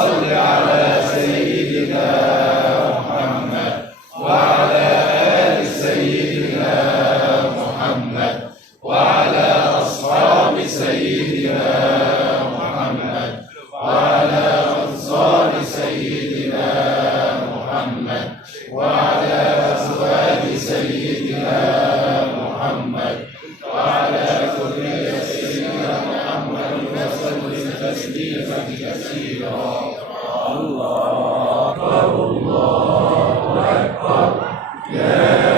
صل على سيدنا محمد وعلى آل سيدنا محمد وعلى أصحاب سيدنا محمد وعلى أنصار سيدنا محمد وعلى أزواج سيدنا محمد وعلى ذرية سيدنا محمد وسلم تسليما كثيرا. الله أكبر الله أكبر.